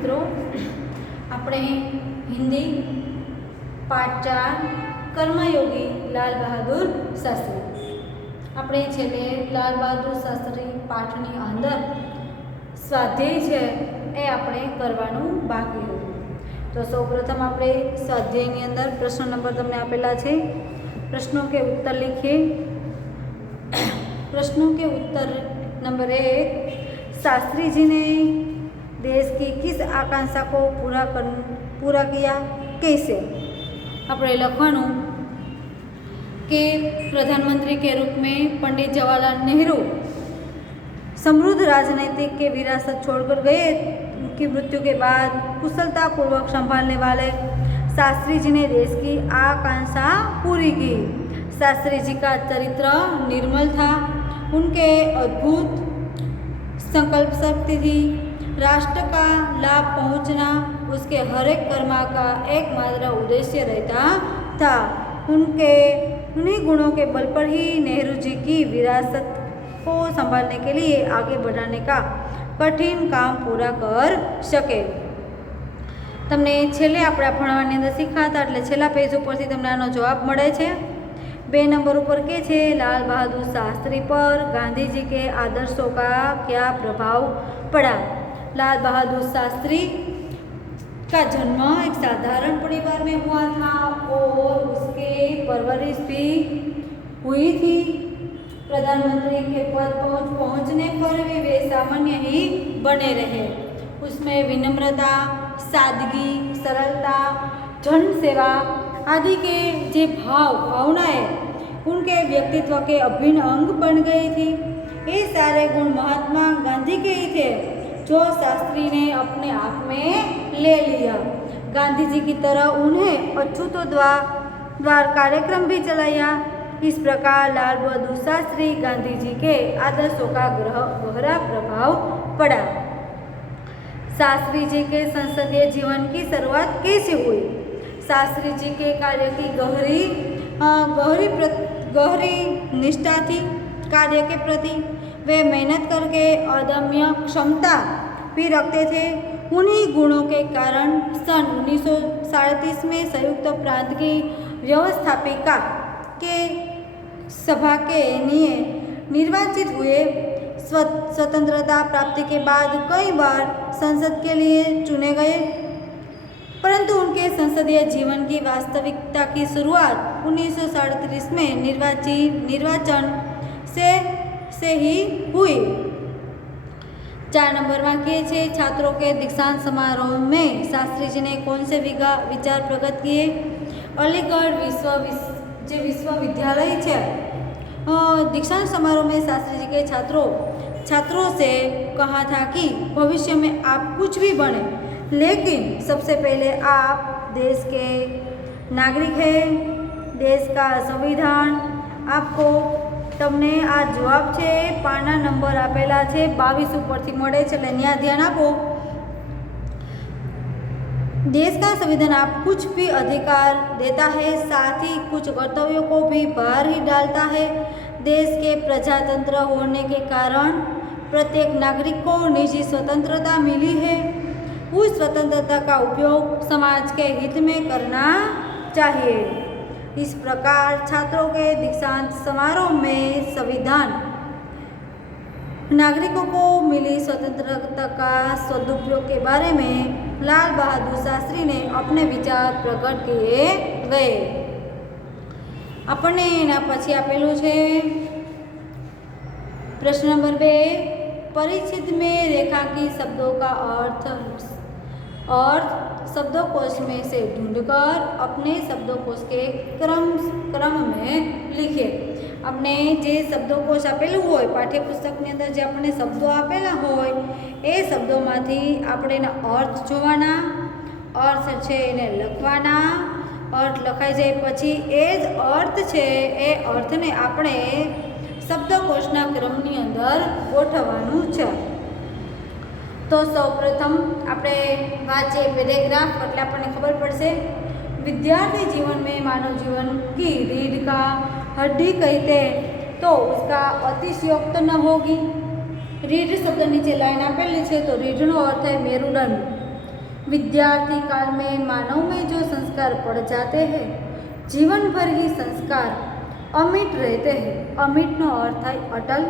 मित्रों, આપણે हिंदी पाठ 4 कर्मयोगी लाल बहादुर शास्त्री આપણે છેલ્લે લાલ બહાદુર શાસ્ત્રી પાઠની અંદર સ્વાધ્યાય છે એ આપણે કરવાનું બાકી હતું। તો સૌપ્રથમ આપણે સ્વાધ્યાયની અંદર પ્રશ્ન નંબર તમને આપેલા છે। प्रश्नों के उत्तर लिखिए। प्रश्नों के उत्तर नंबर 1, शास्त्री जी ने देश की किस आकांक्षा को पूरा किया, कैसे? આપણે લખવાનું कि प्रधानमंत्री के रूप में पंडित जवाहरलाल नेहरू समृद्ध राजनीतिक के विरासत छोड़कर गए। उनकी मृत्यु के बाद कुशलतापूर्वक संभालने वाले शास्त्री जी ने देश की आकांक्षा पूरी की। शास्त्री जी का चरित्र निर्मल था। उनके अद्भुत संकल्प शक्ति थी। राष्ट्र का लाभ पहुंचना उसके हर एक कर्म का एकमात्र उद्देश्य रहता था। उन्हीं गुणों के बल पर ही नेहरू जी की विरासत को संभालने के लिए आगे बढ़ाने का कठिन काम पूरा कर सके। तमने छेल्ले आपणे भणवानी अंदर शीखाता एटले छेल्ला पेज उपरथी तमने आनो जवाब मळे छे। 2 नंबर ऊपर के छे लाल बहादुर शास्त्री पर गांधी जी के आदर्शों का क्या प्रभाव पड़ा। लाल बहादुर शास्त्री का जन्म एक साधारण परिवार में हुआ था और उसके परवरिश भी हुई थी। प्रधानमंत्री के पद पहुंचने पर भी वे सामान्य ही बने रहे। उसमें विनम्रता, सादगी, सरलता, जन सेवा आदि के जे भावनाएं उनके व्यक्तित्व के अभिन्न अंग बन गई थी। ये सारे गुण महात्मा गांधी के ही थे जो शास्त्री ने अपने आप में ले लिया। गांधी जी की तरह उन्हें अछूतोद्वार कार्यक्रम भी चलाया। इस प्रकार लाल बहादुर शास्त्री गांधी जी के आदर्शों का गहरा प्रभाव पड़ा। शास्त्री जी के संसदीय जीवन की शुरुआत कैसे हुई? शास्त्री जी के कार्य की गहरी निष्ठा थी। कार्य के प्रति वे मेहनत करके अदम्य क्षमता भी रखते थे। उन्हीं गुणों के कारण सन 1937 में संयुक्त प्रांत की व्यवस्थापिका के सभा के लिए निर्वाचित हुए। स्वतंत्रता प्राप्ति के बाद कई बार संसद के लिए चुने गए, परंतु उनके संसदीय जीवन की वास्तविकता की शुरुआत 1937 में निर्वाचन से ही हुई। 4 नंबर में किए छे छात्रों के दीक्षांत समारोह में शास्त्री जी ने कौन से विचार प्रकट किए? अलीगढ़ विश्वविद्यालय है दीक्षांत समारोह में शास्त्री जी के छात्रों से कहा था कि भविष्य में आप कुछ भी बने, लेकिन सबसे पहले आप देश के नागरिक हैं। देश का संविधान आपको तमने आ जवाब है पाना नंबर आपेला है 22 उपरथी मळे छे એટલે न्या ध्यान आपो। देश का संविधान आप कुछ भी अधिकार देता है, साथ ही कुछ कर्तव्यों को भी बाहर ही डालता है। देश के प्रजातंत्र होने के कारण प्रत्येक नागरिक को निजी स्वतंत्रता मिली है। उस स्वतंत्रता का उपयोग समाज के हित में करना चाहिए। इस प्रकार छात्रों के दीक्षांत समारोह में संविधान नागरिकों को मिली स्वतंत्रता का सदुपयोग के बारे में लाल बहादुर शास्त्री ने अपने विचार प्रकट किए गए। अपने एना पछी आपेलू छे प्रश्न नंबर 2, परिचित में रेखांकित शब्दों का अर्थ शब्दकोश में से ढूंढकर अपने शब्दकोश के क्रम में लिखे। अपने जे शब्दकोश आपेलू होय पाठ्यपुस्तकनी अंदर जे आपणे शब्दों आपेला होय ए शब्दोमांथी आपणे एना अर्थ जोवाना, अर्थ छे एने लखवाना। अर्थ लखाई जाए पछी ए ज अर्थ छे ए अर्थने आपणे शब्दकोशना क्रमनी अंदर गोठववानुं छे। तो सौप्रथम आपणे वांचे पेरेग्राफ એટલે આપણને ખબર પડશે विद्यार्थी जीवन में मानव जीवन की रीढ़ का हड्डी कहते तो उसका अतिशयोक्त न होगी। रीढ़ शब्द नीचे लाइन आपेली है तो रीढ़ नो अर्थ है मेरुदंड। विद्यार्थी काल में मानव में जो संस्कार पड़ जाते हैं जीवन भर ही संस्कार अमिट रहते हैं। अमिट नो अर्थ है अटल,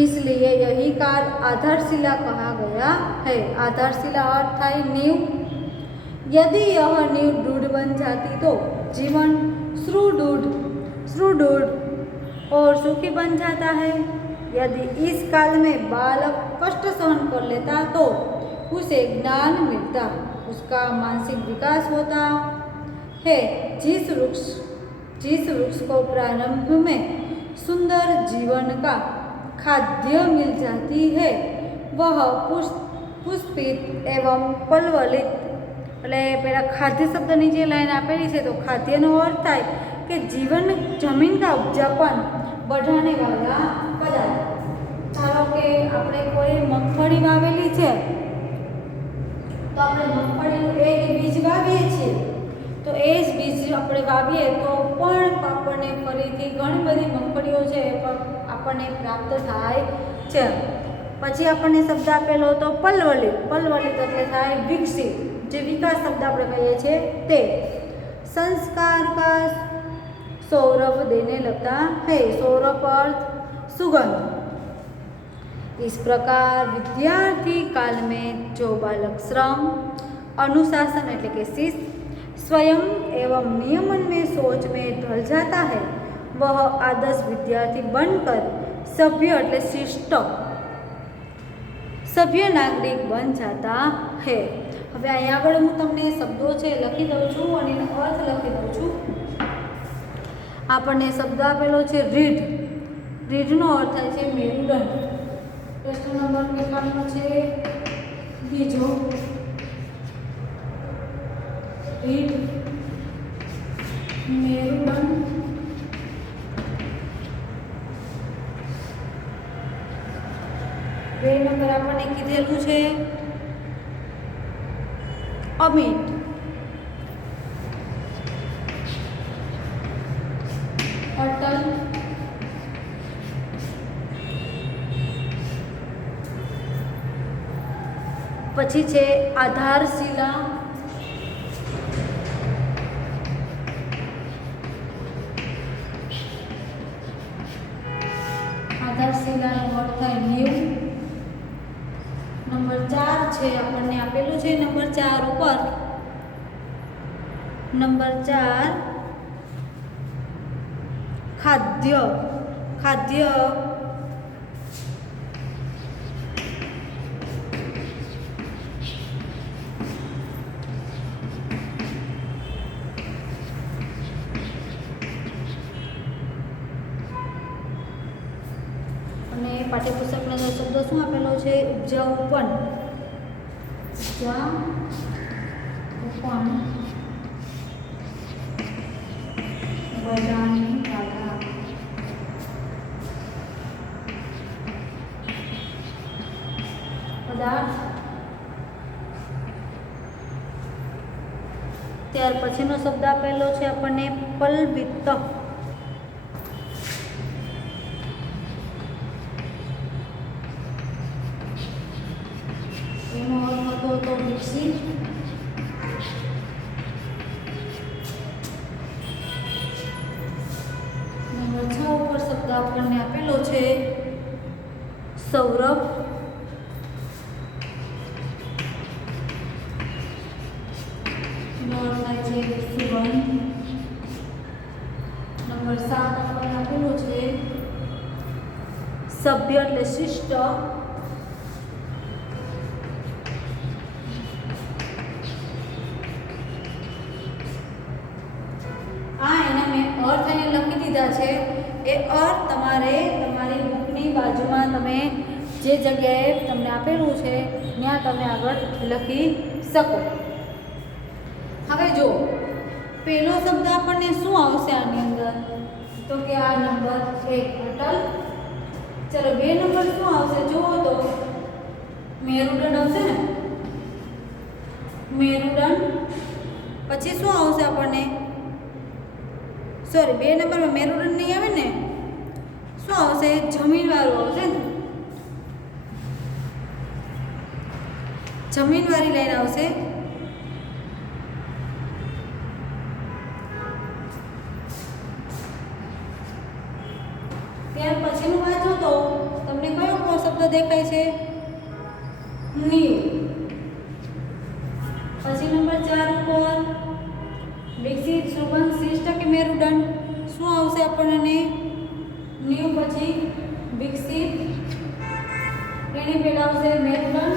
इसलिए यही काल आधारशिला कहा गया है। आधारशिला अर्थ है नींव। यदि यह नींव दृढ़ बन जाती तो जीवन सुदृढ़ और सुखी बन जाता है। यदि इस काल में बालक कष्ट सहन कर लेता तो उसे ज्ञान मिलता, उसका मानसिक विकास होता है। जिस वृक्ष को प्रारंभ में सुंदर जीवन का खाद्य मिल जाती है वह पुष्पित एवं पलवलित, એટલે પેલા ખાદ્ય શબ્દની જે લાઈન આપેલી છે તો ખાદ્યનો અર્થ થાય કે જીવન જમીન કા ઉપજાપન बढ़ाने वाला पदार्थ। ધારો કે આપણે કોઈ મગફળી વાવેલી છે તો આપણે મગફળીનું એક બીજ વાવીએ છીએ તો એ જ બીજ આપણે વાવીએ તો પણ આપણને ફરીથી ઘણી બધી મગફળીઓ છે એ પણ આપણને પ્રાપ્ત થાય છે। પછી આપણને શબ્દ આપેલો હતો પલવલિત। પલવલિત એટલે થાય વિકસિત, જે વિકાસ શબ્દ આપણે કહીએ છીએ તે। संस्कार का सौरभ देने लगता है। सौरभ अर्थ सुगंध। इस प्रकार विद्यार्थी काल में जो बालक श्रम, अनुशासन એટલે કે शिस्त, स्वयं एवं नियमन में सोच में ढल जाता है वह आदर्श विद्यार्थी बनकर सभ्य એટલે शिष्ट सभ्य नागरिक बन जाता है। હવે અહીંયા આગળ હું તમને શબ્દો છે લખી દઉં છું અને એનો અર્થ લખી દઉં છું। આપણને શબ્દ આપેલો છે રીઢ। રીઢનો અર્થ થાય છે મેરુદંડ। પ્રશ્ન નંબર કેટલાનો છે? બીજો। રીઢ મેરુદંડ બે નંબર આપણને કીધેલું છે અમિટ। અટલ, પછી છે આધારશિલા, આધારશિલાનો અર્થ થાય નીવ। નંબર 4 છે આપણને આપેલું છે નંબર 4 ઉપર નંબર 4 ખાદ્ય। ખાદ્ય અને પાઠ્યપુસ્તકનો શબ્દ શું આપેલો છે? ઉપજાઉપન। ઉપજાઉપન बढ़ाने वाला। पदार्थ। ત્યાર પછીનો શબ્દ આપેલો છે આપણને પલવિત। એનો અર્થ હતો તો વિકસિત। નંબર 6 ઉપર શબ્દ આપણને આપેલો છે સૌરભ। નંબર 7 આપણને આપેલું છે સભ્ય એટલે શિષ્ટ। એના મેં અર્થ અહીંયા લખી દીધા છે। એ અર્થ તમારે તમારી બુકની બાજુમાં તમે જે જગ્યાએ તમને આપેલું છે ત્યાં તમે આગળ લખી શકો। હવે જો પહેલો શબ્દ આપણને શું આવશે આની અંદર? તો કે આ નંબર 1 અટલ। ચલો 2 નંબર શું આવશે? જુઓ તો મેરુદંડ આવશે ને, મેરુદંડ। પછી શું આવશે આપણને? સોરી 2 નંબરમાં મેરુદંડ નહીં આવે ને, શું આવશે? જમીનવાળું આવશે ને। જમીનવાળી લાઈન આવશે। ત્યાર પછીનું વાંચો તો તમને કયો શબ્દ દેખાય છે? નીવ। પછી નંબર 4 ઉપર વિકસિત, સુગંધ, શિષ્ટ કે મેરુદંડ શું આવશે આપણને? નીવ પછી વિકસિત, એની પહેલા આવશે મેરુદંડ,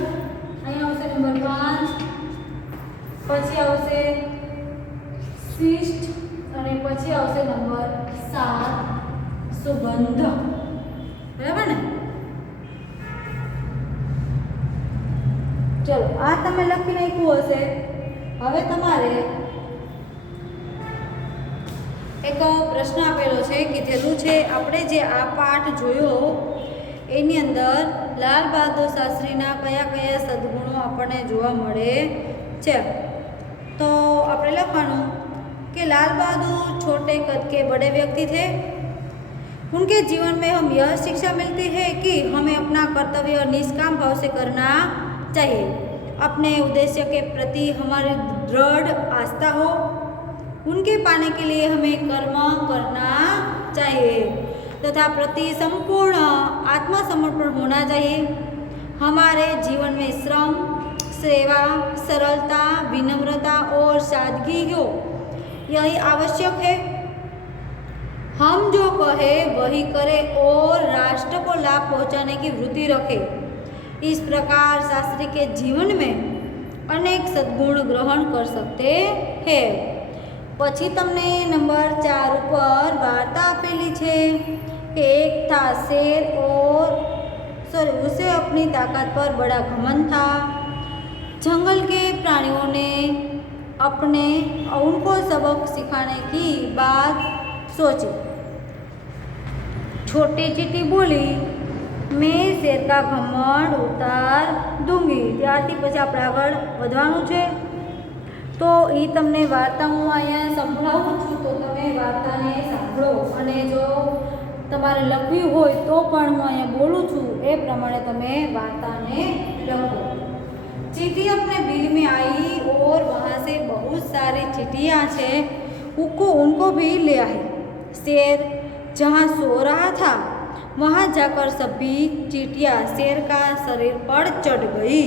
અહીંયા આવશે નંબર 5, પછી આવશે શિષ્ટ અને પછી આવશે નંબર 7 સુગંધ। બરાબર ને? ચલો આ તમે લખી નાખ્યું હશે। હવે તમારે એક પ્રશ્ન આપેલો છે, કીધેલું છે આપણે જે આ પાઠ જોયો એની અંદર લાલ બહાદુર શાસ્ત્રીના કયા કયા સદગુણો આપણને જોવા મળે છે। तो આપણે લખવાનું कि लाल बहादुर छोटे कद के बड़े व्यक्ति थे। उनके जीवन में हम यह शिक्षा मिलती है कि हमें अपना कर्तव्य निष्काम भाव से करना चाहिए। अपने उद्देश्य के प्रति हमारी दृढ़ आस्था हो। उनके पाने के लिए हमें कर्म करना चाहिए तथा प्रति संपूर्ण आत्मसमर्पण होना चाहिए। हमारे जीवन में श्रम, सेवा, सरलता, विनम्रता और सादगी हो, यही आवश्यक है। हम जो कहे वही करें और राष्ट्र को लाभ पहुंचाने की वृत्ति रखें। इस प्रकार शास्त्री के जीवन में अनेक सद्गुण ग्रहण कर सकते हैं। પછી તમને નંબર 4 ઉપર વાર્તા આપેલી છે कि एक था शेर और उसे अपनी ताकत पर बड़ा घमंड था। जंगल के प्राणियों ने उनको सबक सिखाने की बात सोची। छोटी चींटी बोली, मैं शेर का घमंड उतार दूंगी। ત્યારથી પછી આપણે આગળ વધવાનું છે। તો એ તમને વાર્તા હું અહીંયા સંભળાવું છું, તો તમે વાર્તાને સાંભળો અને જો તમારે લખવી હોય તો પણ હું અહીંયા બોલું છું એ પ્રમાણે તમે વાર્તાને લખો। चींटी अपने बिल में आई और वहाँ से बहुत सारी चींटियाँ थे, उनको भी ले आई। शेर जहाँ सो रहा था वहाँ जाकर सभी चींटियाँ शेर का शरीर पर चढ़ गई।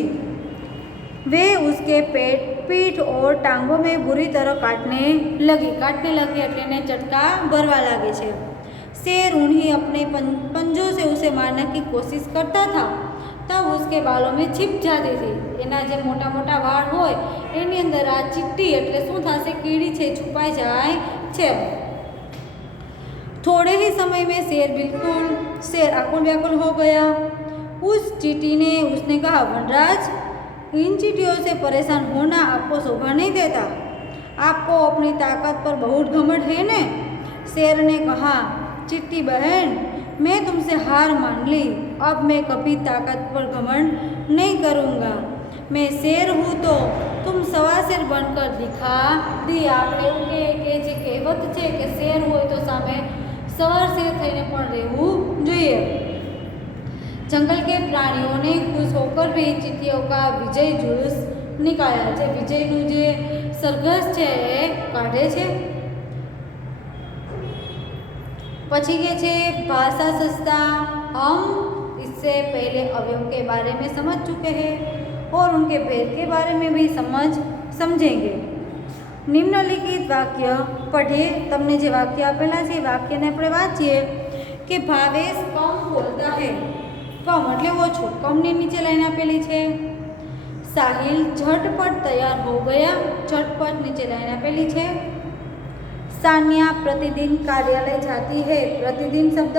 वे उसके पेट, पीठ और टांगों में बुरी तरह काटने लगी એટલે એને ચટકા ભરવા લાગે છે। शेर उन्हें अपने पंजों से उसे मारने की कोशिश करता था, तब उसके बालों में छिप जाती थी। એના જે મોટા મોટા વાળ હોય એની અંદર આ ચીંટી એટલે શું થશે? કીડી છે, છુપાઈ જાય છે। थोड़े ही समय में शेर आकुल व्याकुल हो गया। उस चींटी ने उसने कहा, वनराज, इन चींटियों से परेशान होना आपको शोभा नहीं देता। आपको अपनी ताकत पर बहुत घमंड है न? शेर ने कहा, चींटी बहन, मैं तुमसे हार मान ली। अब मैं कभी ताकत पर घमंड नहीं करूँगा। मैं शेर हूँ तो तुम सवा शेर बनकर दिखा दी। આપણે એવું કે જે કહેવત છે કે શેર હોય તો સામે સવાર શેર થઈને પણ રહેવું જોઈએ। जंगल के प्राणियों ने खुश होकर भी चींटियों का विजय जुलूस निकाला। જે વિજયનું જે સરઘસ છે એ કાઢે છે। પછી કે છે भाषा सस्ता। हम इससे पहले अवयव के बारे में समझ चुके हैं और उनके भेद के बारे में भी समझेंगे। निम्नलिखित वाक्य पढ़िए। તમને જે વાક્ય આપેલા છે વાક્યને આપણે વાંચીએ કે ભાવેશ કમ બોલતા है। कम એટલે ઓછું, કમની નીચે લાઈન આપેલી છે। સાહિલ झटपट तैयार हो गया, झटपट નીચે લાઈન આપેલી છે। सान्या प्रतिदिन कार्यालय जाती है, प्रतिदिन शब्द।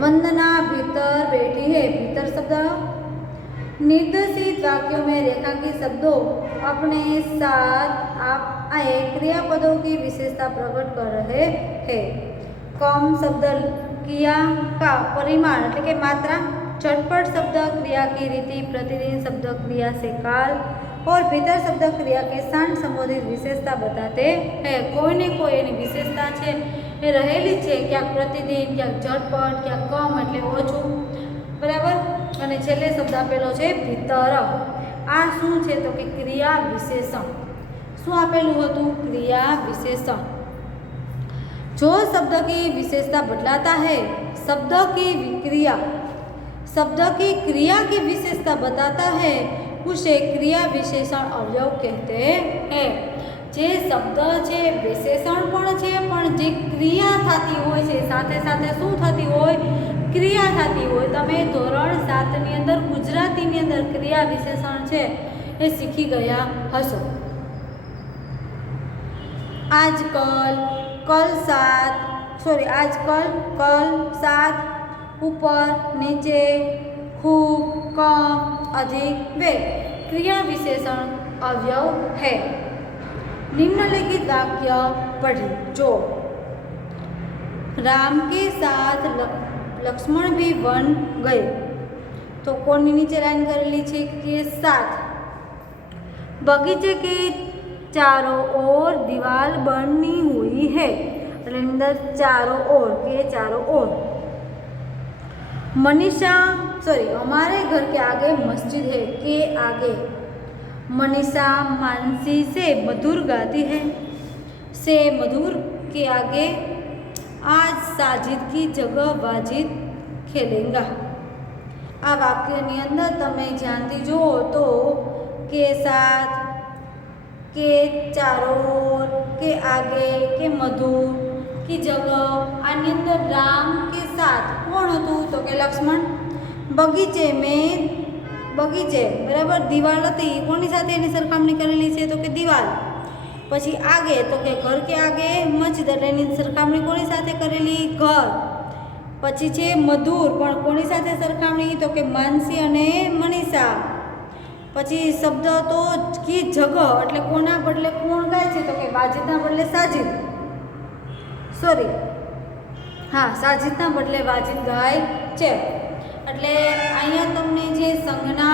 वंदना भीतर बैठी है, भीतर शब्द। निर्देशित वाक्यों में रेखांकित शब्दों अपने साथ आप आए क्रियापदों की विशेषता प्रकट कर रहे हैं। कम शब्द क्रिया का परिमाण એટલે કે मात्रा। झटपट शब्द क्रिया की रीति, प्रतिदिन शब्द क्रिया से काल और भीतर शब्द क्रिया के स्थान संबोधित विशेषता बताते हैं। कोई ने कोई એની વિશેષતા છે એ રહેલી છે, ક્યાંક પ્રતિદિન, ક્યાંક ઝટપટ, ક્યાંક કમ એટલે ઓછું। બરાબર। અને છેલ્લે શબ્દ આપેલો છે ભીતર. આ શું છે તો કે ક્રિયા વિશેષણ. શું આપેલું હતું? क्रिया विशेषण. जो शब्द की विशेषता बदलाता है शब्द की क्रिया की विशेषता बताता है उसे क्रिया विशेषण अवयव कहते हैं. જે શબ્દ છે વિશેષણ પણ છે, પણ જે ક્રિયા થતી હોય છે સાથે સાથે શું થતી હોય? ક્રિયા થતી હોય. તમે ધોરણ 7 ની અંદર ગુજરાતીની અંદર ક્રિયા વિશેષણ છે એ શીખી ગયા હશો. आजकल, कल साथ, सॉरी आजकल, कल साथ, ऊपर, नीचे, खूब, कम, अधिक, वे क्रिया विशेषण अवयव है. निम्नलिखित वाक्य पढ़िए. जो राम के साथ लक्ष्मण भी वन गए. तो कौन नीचे लाइन करेली छे के साथ. बगीचे के चारों ओर दीवार बनी हुई है. अंदर चारों ओर के चारों ओर. मनीषा, सॉरी हमारे घर के आगे मस्जिद है के आगे. मनीषा मानसी से मधुर गाती है. से मधुर के आगे. आज साजिद की जगह वाजिद खेलेगा. आ वाक्यनी अंदर तमे ध्यानथी जुओ तो के साथ, के चारों ओर, के आगे, के मधुर, की जगह. आनी अंदर राम के साथ कौन हतुं तो के लक्ष्मण. बगीचे में, बगीचे बराबर दीवार हती कोनी साथे एनी सरखामणी करेली छे तो के दीवार. पछी आगे तो के घर के आगे मस्जिद એટલે એની સરખામણી કોની સાથે કરેલી? ઘર. પછી છે મધુર પણ કોની સાથે સરખામણી તો કે માનસી અને મનીષા. પછી શબ્દ તો की जगह એટલે કોના બદલે કોણ ગાય છે તો કે વાજિદના બદલે સાજિદ. सॉरी हाँ, साजिदना बदले वाजिद गाय છે. એટલે અહીંયા તમને જે संज्ञा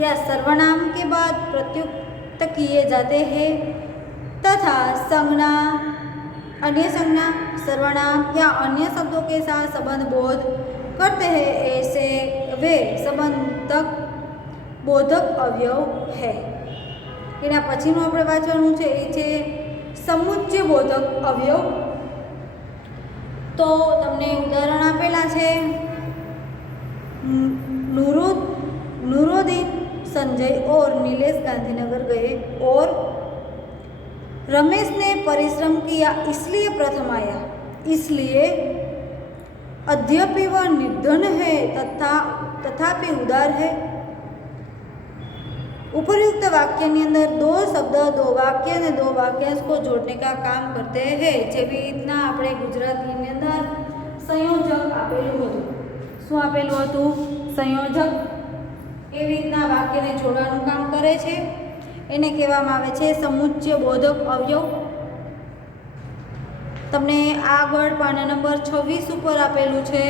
या सर्वनाम के बाद प्रत्युक्त किए जाते हैं तथा संज्ञा, अन्य संज्ञा, सर्वनाम या अन्य शब्दों के साथ संबंध बोध करते हैं ऐसे वे संबंधक बोधक अवयव है. એના પછીનું આપણે વાંચવાનું છે એ છે સમુચ્ચય બોધક અવયવ. તો તમને ઉદાહરણ આપેલા છે. नूरुद्दीन, संजय और नीलेश गांधीनगर गए और रमेश ने परिश्रम किया इसलिए प्रथम आया. इसलिए अद्यपि वह निर्धन है तथापि उदार है. उपयुक्त वाक्य ની અંદર दो शब्द, दो वाक्य અને दो वाक्यांश को जोड़ने का काम करते हैं. જેવી રીતના આપણે ગુજરાતીની અંદર સંયોજક આપેલું હતું. શું આપેલું હતું? સંયોજક. એવી રીતના વાક્યને જોડવાનું કામ કરે છે. એને કહેવામાં આવે છે સમુચ્ચય બોધક અવયવ. તમને આગળ પાના નંબર 26 ઉપર આપેલું છે.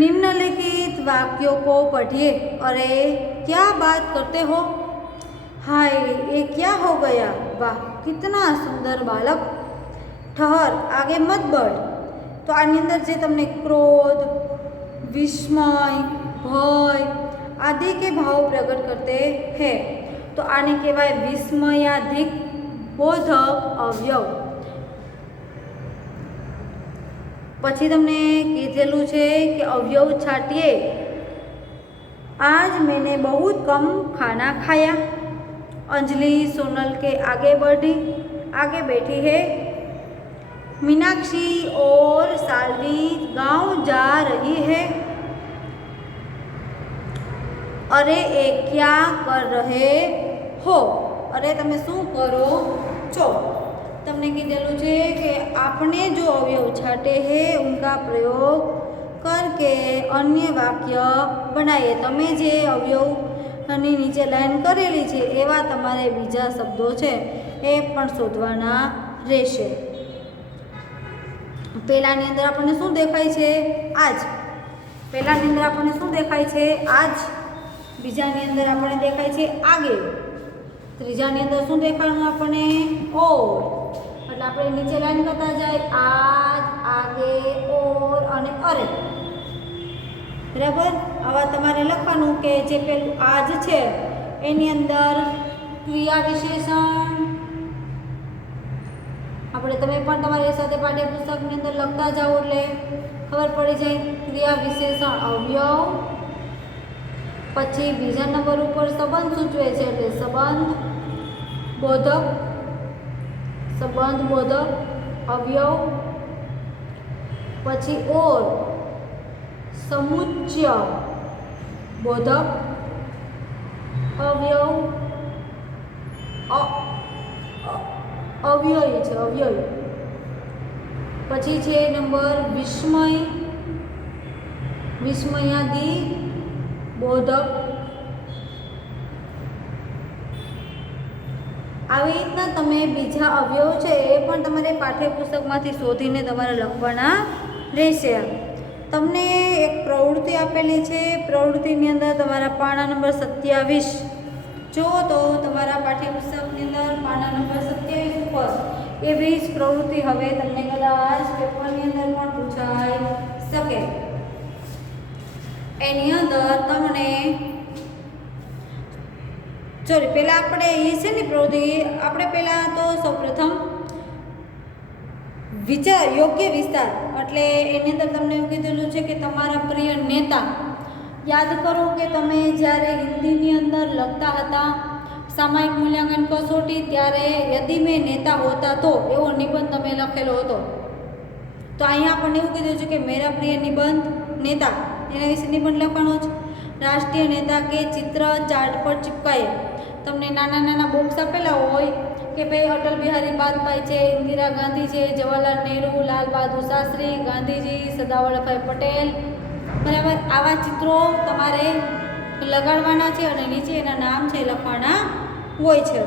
निम्नलिखित वाक्यों को पढ़िए. अरे क्या बात करते हो? हाय ये क्या हो गया? वाह कितना सुंदर बालक. ठहर आगे मत बढ़. तो आनी अंदर जे तमने क्रोध, विस्मय, भय आदि के भाव प्रकट करते हैं तो आने कहेवाय विस्मयाधिक बोधक अवयव. પછી તમને કીધેલું છે કે અવયવ છાંટીએ. आज मैंने बहुत कम खाना खाया. अंजलि सोनल के आगे बढ़ी, आगे बैठी है. मीनाक्षी और सालवी गांव जा रही है. अरे ये क्या कर रहे हो? अरे તમે શું કરો છો? તમને કીધેલું છે કે આપણે जो अवयव छाटे हैं उनका प्रयोग करके अन्य वाक्य बनाए. તમે જે અવયવની નીચે લાઈન કરેલી છે એવા તમારે બીજા શબ્દો છે એ પણ શોધવાના રહેશે. પહેલાની અંદર આપણને શું દેખાય છે? આજ. પહેલાની અંદર આપણને શું દેખાય છે? આજ. બીજાની અંદર આપણને દેખાય છે આગે. ત્રીજાની અંદર શું દેખાવાનું આપણને? ઓર. એટલે આપણે નીચે લાઈન કરતા જાય આજ, આગે, ઓર અને અરે. બરાબર. આવા તમારે લખવાનું કે જે પેલું આજ છે એની અંદર ક્રિયા વિશેષણ આપણે તમે પણ તમારી સાથે પાઠ્યપુસ્તકની અંદર લખતા જાઓ એટલે ખબર પડી જાય. ક્રિયા વિશેષણ અવયવ, પછી બીજા નંબર ઉપર સંબંધ સૂચવે છે એટલે સંબંધ બોધક અવયવ, પછી ઓર સમુચ્ચય બોધક અવયવ, અવ્યય છે અવ્યય. પછી છે નંબર વિસ્મયાદિ બોધક. આવી રીતના તમે બીજા અવયવ છે એ પણ તમારે પાઠ્યપુસ્તકમાંથી શોધીને તમારે લખવાના રહેશે. તમને એક પ્રવૃત્તિ આપેલી છે. પ્રવૃત્તિની અંદર તમારા પાના નંબર 27 જો તો તમારા પાઠ્યપુસ્તકની અંદર પાના નંબર 27 ઉપર એવી જ પ્રવૃત્તિ હવે તમને કદાચ પેપરની અંદર પણ પૂછાઈ શકે. એની અંદર તમને પહેલાં આપણે એ છે ને પ્રવૃત્તિ આપણે પહેલાં તો સૌપ્રથમ યોગ્ય વિસ્તાર એટલે એની અંદર તમને એવું કીધેલું છે કે તમારા પ્રિય નેતા. યાદ કરો કે તમે જ્યારે હિન્દીની અંદર લખતા હતા સામાયિક મૂલ્યાંકન કસોટી ત્યારે યદિ મેં નેતા હોતા તો એવો નિબંધ તમે લખેલો હતો. તો અહીંયા આપણને એવું કીધું છે કે મેરા પ્રિય નિબંધ નેતા એના વિશે નિબંધ લખવાનો છે. રાષ્ટ્રીય નેતા કે ચિત્ર ચાર્ટ પર ચિપકાય. તમને નાના નાના બોક્સ આપેલા હોય કે ભાઈ અટલ બિહારી વાજપેયી છે, ઇન્દિરા ગાંધી છે, જવાહરલાલ નહેરુ, લાલ બહાદુર શાસ્ત્રી, ગાંધીજી, સરદાર વલ્લભભાઈ પટેલ. બરાબર. આવા ચિત્રો તમારે લગાડવાના છે અને નીચે એના નામ છે લખવાના હોય છે.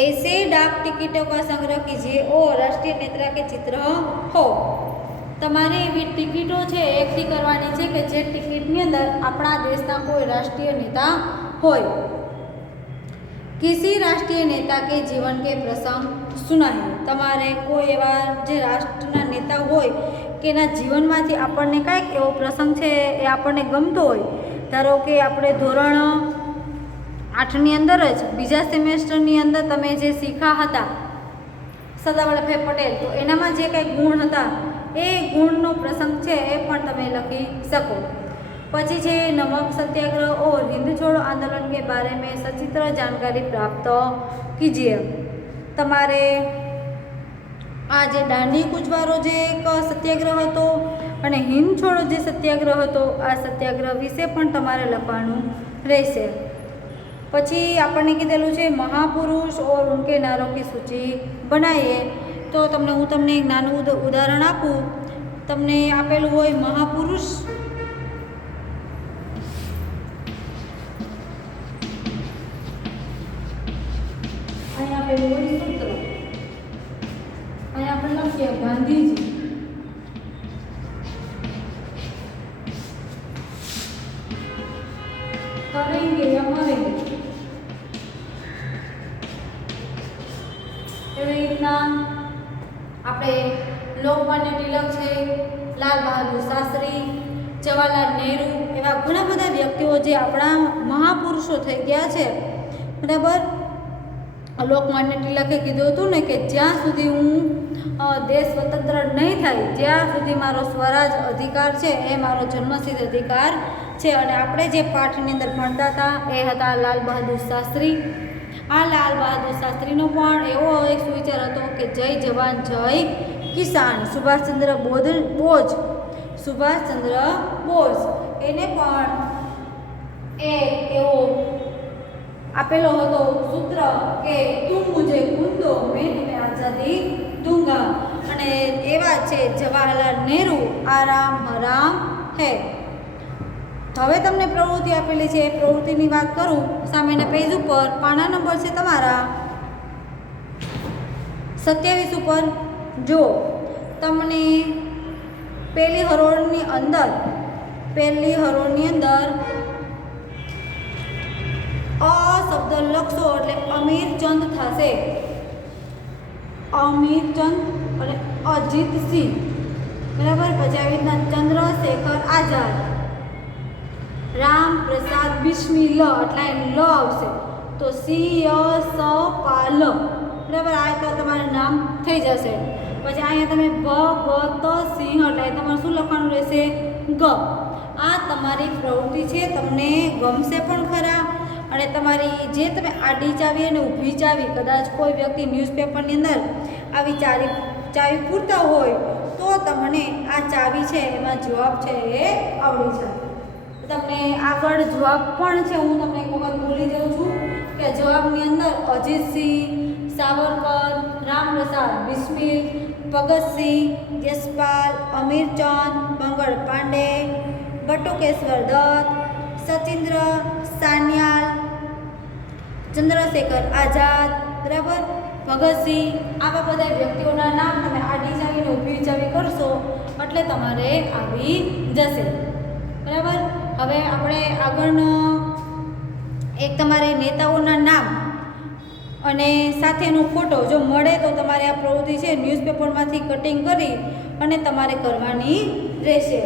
ऐसे डाक टिकटों का संग्रह कीजिए और राष्ट्रीय नेता के चित्र हो. તમારે એવી ટિકિટો છે એકઠી કરવાની છે કે જે ટિકિટની અંદર આપણા દેશના કોઈ રાષ્ટ્રીય નેતા હોય. किसी राष्ट्रीय नेता के जीवन के प्रसंग सुनाए. તમારે કોઈ એવા જે રાષ્ટ્રના નેતા હોય કે એના જીવનમાંથી આપણને કાંઈક એવો પ્રસંગ છે એ આપણને ગમતો હોય. ધારો કે આપણે ધોરણ 8ની અંદર જ બીજા સેમેસ્ટરની અંદર તમે જે શીખ્યા હતા સરદાર વલ્લભભાઈ પટેલ, તો એનામાં જે કંઈ ગુણ હતા એ ગુણનો પ્રસંગ છે એ પણ તમે લખી શકો. પછી છે नमक सत्याग्रह और हिंद छोड़ो आंदोलन के बारे में सचित्र जानकारी प्राप्त कीजिए. તમારે આ જે દાંડી કૂચવારો જે એક સત્યાગ્રહ હતો અને હિંદ છોડો જે સત્યાગ્રહ હતો આ સત્યાગ્રહ વિશે પણ તમારે લખવાનું રહેશે. પછી આપણને કીધેલું છે મહાપુરુષ ઓર ઉનકે નારોं की सूची बनाइए. તો હું તમને એક નાનું ઉદાહરણ આપું. તમને આપેલું હોય મહાપુરુષ અહીંયા આપેલું હોય સૂત્ર. અહીંયા આપણે લખીએ ગાંધીજી. કરેંગે યા મરેંગે. એવી રીતના આપણે લોકમાન્ય તિલક છે, લાલ બહાદુર શાસ્ત્રી, જવાહરલાલ નહેરુ એવા ઘણા બધા વ્યક્તિઓ જે આપણા મહાપુરુષો થઈ ગયા છે. બરાબર. લોકમાન્ય તિલકે કીધું હતું ને કે જ્યાં સુધી હું દેશ સ્વતંત્ર નહીં થાય જ્યાં સુધી મારો સ્વરાજ અધિકાર છે એ મારો જન્મસિદ્ધ અધિકાર છે. અને આપણે જે પાઠની અંદર ભણતા હતા એ હતા લાલ બહાદુર શાસ્ત્રી. આ લાલ બહાદુર શાસ્ત્રીનો પણ એવો એક સુવિચાર હતો કે જય જવાન જય કિસાન. સુભાષચંદ્ર બોઝ એને પણ એક એવો આપેલો હતો સૂત્ર કે તું મુझे खून दो मैं तुम्हें आज़ादी दूंगा. અને એવા છે જવાહરલાલ નહેરુ આરામ હરામ હે. હવે તમને પ્રવૃત્તિ આપેલી છે એ પ્રવૃત્તિની વાત કરું. સામેના પેજ ઉપર પાના નંબર છે તમારા 27 ઉપર જો તમને પહેલી હરોળની અંદર અ શબ્દ લખશો એટલે અમીરચંદ થશે. અમીરચંદ અને અજીતસિંહ, બરાબર. પછી આવી રીતના ચંદ્રશેખર આઝાદ, રામ પ્રસાદ બિસ્મિલ એટલે લ આવશે તો સિયસપાલ, બરાબર. આ તો તમારું નામ થઈ જશે. પછી અહીંયા તમે ભગત સિંહ એટલે તમારે શું લખવાનું રહેશે? ગ. આ તમારી પ્રવૃત્તિ છે, તમને ગમશે પણ ખરા. અને તમારી જે તમે આડી ચાવી અને ઊભી ચાવી, કદાચ કોઈ વ્યક્તિ ન્યૂઝપેપરની અંદર આવી ચાવી પૂરતા હોય તો તમને આ ચાવી છે એમાં જવાબ છે એ આવડી જાય. તમને આગળ જવાબ પણ છે, હું તમને એક વખત બોલી જાઉં છું કે જવાબની અંદર અજીતસિંહ, સાવરકર, રામપ્રસાદ બિસ્મિલ, ભગતસિંહ, યશપાલ, અમીરચંદ, મંગળ પાંડે, બટુકેશ્વર દત્ત, સચિન્દ્ર સાન્યાલ, ચંદ્રશેખર આઝાદ, બરાબર, ભગતસિંહ, આવા બધા વ્યક્તિઓના નામ તમે આડી ચાવીને ઊભી ચાવી કરશો એટલે તમારે આવી જશે, બરાબર. હવે આપણે આગળનો એક તમારે નેતાઓના નામ અને સાથેનો ફોટો જો મળે તો તમારે આ પ્રવૃત્તિ છે ન્યૂઝપેપરમાંથી કટિંગ કરી અને તમારે કરવાની રહેશે.